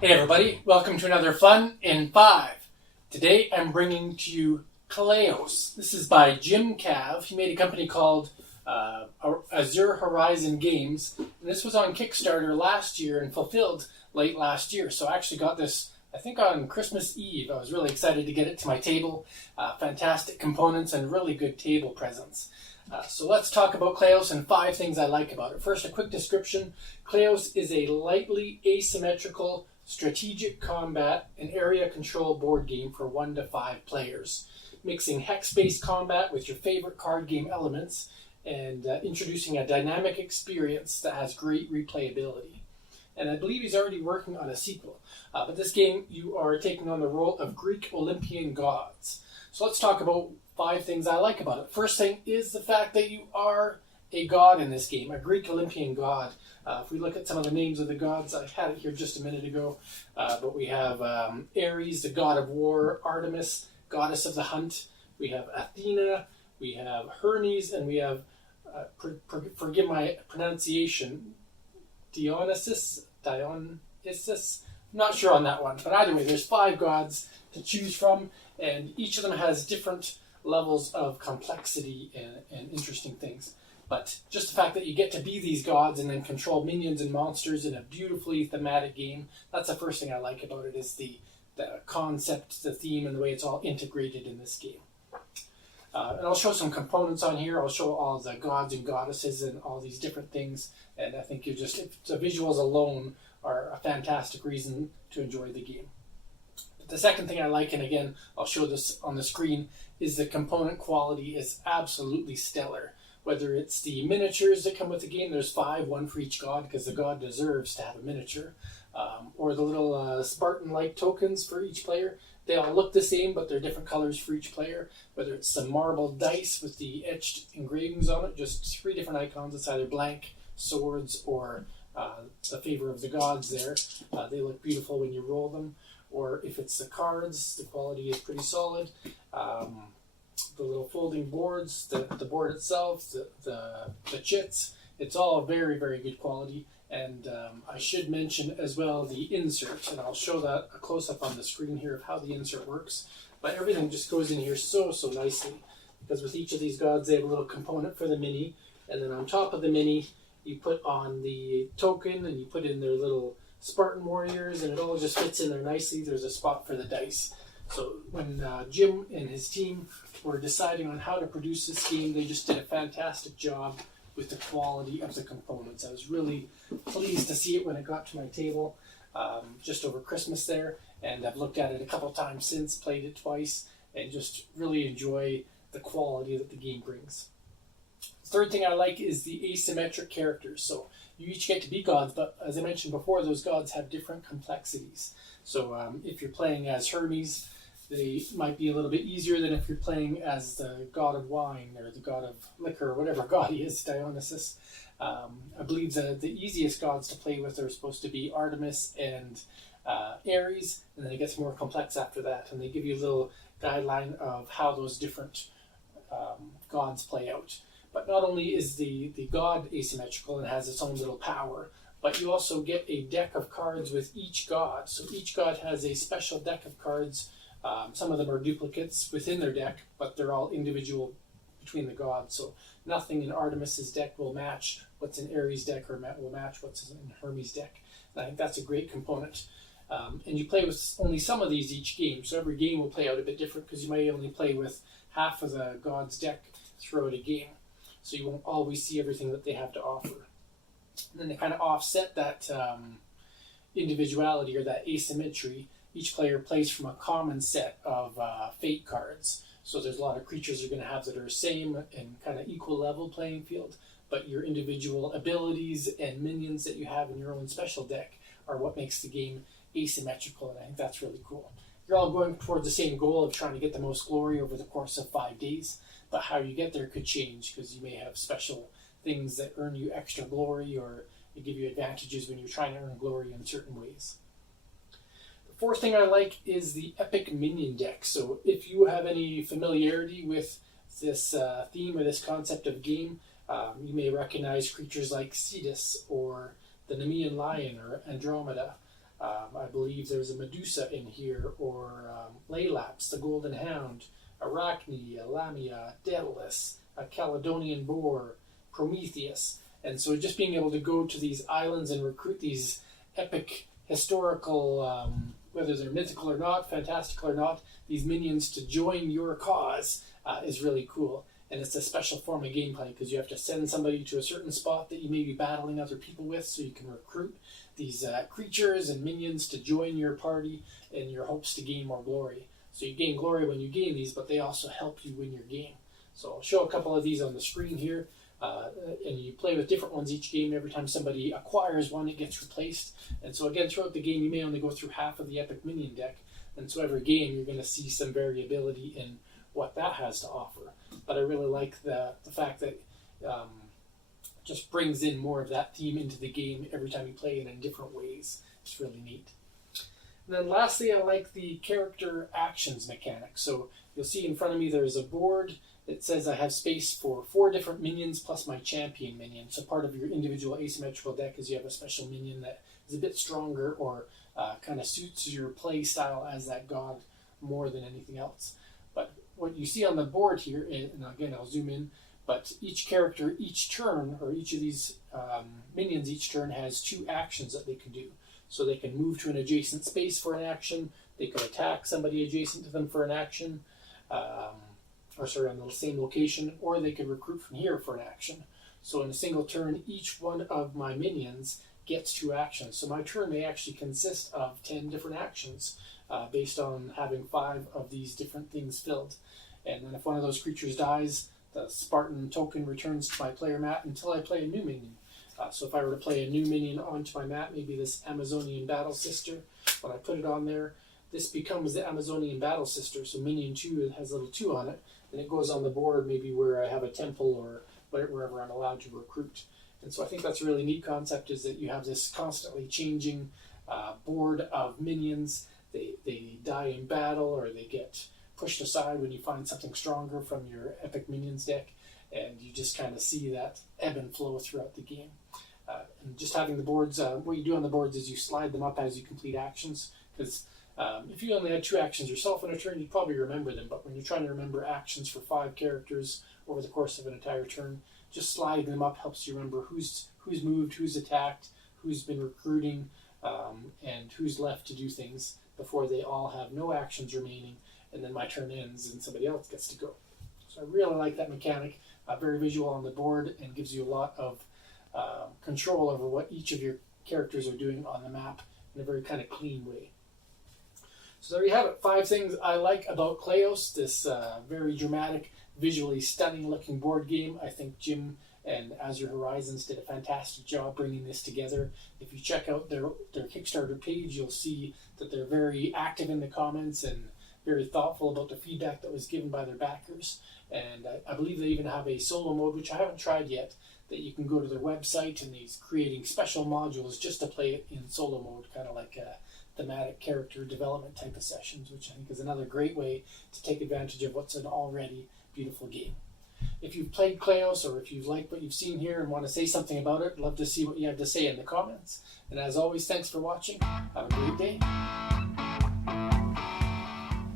Hey everybody, welcome to another Fun in 5. Today I'm bringing to you Kleos. This is by Jim Cav. He made a company called Azure Horizon Games. And this was on Kickstarter last year and fulfilled late last year. So I actually got this, I think, on Christmas Eve. I was really excited to get it to my table. Fantastic components and really good table presence. So let's talk about Kleos and 5 things I like about it. First, a quick description. Kleos is a lightly asymmetrical strategic combat and area control board game for 1 to 5 players, mixing hex-based combat with your favorite card game elements and introducing a dynamic experience that has great replayability. And I believe he's already working on a sequel. But this game, you are taking on the role of Greek Olympian gods. So let's talk about 5 things I like about it. First thing is the fact that you are a god in this game, a Greek Olympian god. If we look at some of the names of the gods, I had it here just a minute ago, but we have Ares, the god of war, Artemis, goddess of the hunt, we have Athena, we have Hermes, and we have, forgive my pronunciation, Dionysus, I'm not sure on that one, but either way, there's 5 gods to choose from, and each of them has different levels of complexity and interesting things. But just the fact that you get to be these gods and then control minions and monsters in a beautifully thematic game, that's the first thing I like about it, is the concept, the theme, and the way it's all integrated in this game. And I'll show some components on here. I'll show all the gods and goddesses and all these different things. And I think the visuals alone are a fantastic reason to enjoy the game. But the second thing I like, and again, I'll show this on the screen, is the component quality is absolutely stellar. Whether it's the miniatures that come with the game, there's 5, 1 for each god, because the god deserves to have a miniature, or the little Spartan-like tokens for each player. They all look the same, but they're different colors for each player. Whether it's some marble dice with the etched engravings on it, just 3 different icons. It's either blank, swords, or the favor of the gods there. They look beautiful when you roll them. Or if it's the cards, the quality is pretty solid. The little folding boards, the board itself, the chits, it's all very, very good quality. And I should mention as well the insert, and I'll show that a close-up on the screen here of how the insert works. But everything just goes in here so nicely, because with each of these gods they have a little component for the mini, and then on top of the mini you put on the token and you put in their little Spartan warriors, and it all just fits in there nicely. There's a spot for the dice. So when Jim and his team were deciding on how to produce this game, they just did a fantastic job with the quality of the components. I was really pleased to see it when it got to my table just over Christmas there, and I've looked at it a couple times since, played it twice, and just really enjoy the quality that the game brings. Third thing I like is the asymmetric characters. So you each get to be gods, but as I mentioned before, those gods have different complexities. So if you're playing as Hermes, they might be a little bit easier than if you're playing as the god of wine or the god of liquor or whatever god he is, Dionysus. I believe the easiest gods to play with are supposed to be Artemis and Ares, and then it gets more complex after that. And they give you a little guideline of how those different gods play out. But not only is the god asymmetrical and has its own little power, but you also get a deck of cards with each god. So each god has a special deck of cards. Some of them are duplicates within their deck, but they're all individual between the gods. So nothing in Artemis's deck will match what's in Ares' deck, or will match what's in Hermes' deck. And I think that's a great component. And you play with only some of these each game, so every game will play out a bit different, because you may only play with half of the god's deck throughout a game. So you won't always see everything that they have to offer. And then they kind of offset that individuality or that asymmetry. Each player plays from a common set of fate cards. So there's a lot of creatures you're going to have that are same and kind of equal level playing field, but your individual abilities and minions that you have in your own special deck are what makes the game asymmetrical, and I think that's really cool. You're all going towards the same goal of trying to get the most glory over the course of 5 days, but how you get there could change, because you may have special things that earn you extra glory, or they give you advantages when you're trying to earn glory in certain ways. The fourth thing I like is the epic minion deck. So if you have any familiarity with this theme or this concept of game, you may recognize creatures like Cetus or the Nemean lion or Andromeda. I believe there's a Medusa in here, or Laelaps, the Golden Hound, Arachne, Lamia, Daedalus, a Caledonian Boar, Prometheus. And so just being able to go to these islands and recruit these epic historical, whether they're mythical or not, fantastical or not, these minions to join your cause is really cool. And it's a special form of gameplay because you have to send somebody to a certain spot that you may be battling other people with, so you can recruit these creatures and minions to join your party in your hopes to gain more glory. So you gain glory when you gain these, but they also help you win your game. So I'll show a couple of these on the screen here. And you play with different ones each game. Every time somebody acquires one, it gets replaced. And so again, throughout the game, you may only go through half of the Epic Minion deck. And so every game, you're going to see some variability in what that has to offer. But I really like the fact that just brings in more of that theme into the game every time you play it in different ways. It's really neat. And then lastly, I like the character actions mechanic. So you'll see in front of me there's a board. It says I have space for 4 different minions plus my champion minion. So part of your individual asymmetrical deck is you have a special minion that is a bit stronger or kind of suits your play style as that god more than anything else. But what you see on the board here, and again I'll zoom in, but each character each turn, or each of these minions each turn has 2 actions that they can do. So they can move to an adjacent space for an action, they could attack somebody adjacent to them for an action, on the same location, or they could recruit from here for an action. So in a single turn, each one of my minions gets 2 actions. So my turn may actually consist of 10 different actions based on having 5 of these different things filled. And then if one of those creatures dies, the Spartan token returns to my player mat until I play a new minion. So if I were to play a new minion onto my mat, maybe this Amazonian Battle Sister, when I put it on there, this becomes the Amazonian Battle Sister. So minion 2 has a little 2 on it, and it goes on the board maybe where I have a temple or wherever I'm allowed to recruit. And so I think that's a really neat concept, is that you have this constantly changing board of minions. They die in battle, or they get pushed aside when you find something stronger from your Epic Minions deck, and you just kind of see that ebb and flow throughout the game. And just having the boards, what you do on the boards is you slide them up as you complete actions, because if you only had 2 actions yourself in a turn, you'd probably remember them, but when you're trying to remember actions for 5 characters over the course of an entire turn, just sliding them up helps you remember who's moved, who's attacked, who's been recruiting, and who's left to do things before they all have no actions remaining, and then my turn ends and somebody else gets to go. So I really like that mechanic, very visual on the board, and gives you a lot of control over what each of your characters are doing on the map in a very kind of clean way. So there you have it, 5 things I like about Kleos, this very dramatic, visually stunning looking board game. I think Jim and Azure Horizons did a fantastic job bringing this together. If you check out their Kickstarter page, you'll see that they're very active in the comments and very thoughtful about the feedback that was given by their backers. And I believe they even have a solo mode, which I haven't tried yet, that you can go to their website, and he's creating special modules just to play it in solo mode, kind of like a thematic character development type of sessions, which I think is another great way to take advantage of what's an already beautiful game. If you've played Kleos, or if you've liked what you've seen here and want to say something about it, I'd love to see what you have to say in the comments. And as always, thanks for watching. Have a great day.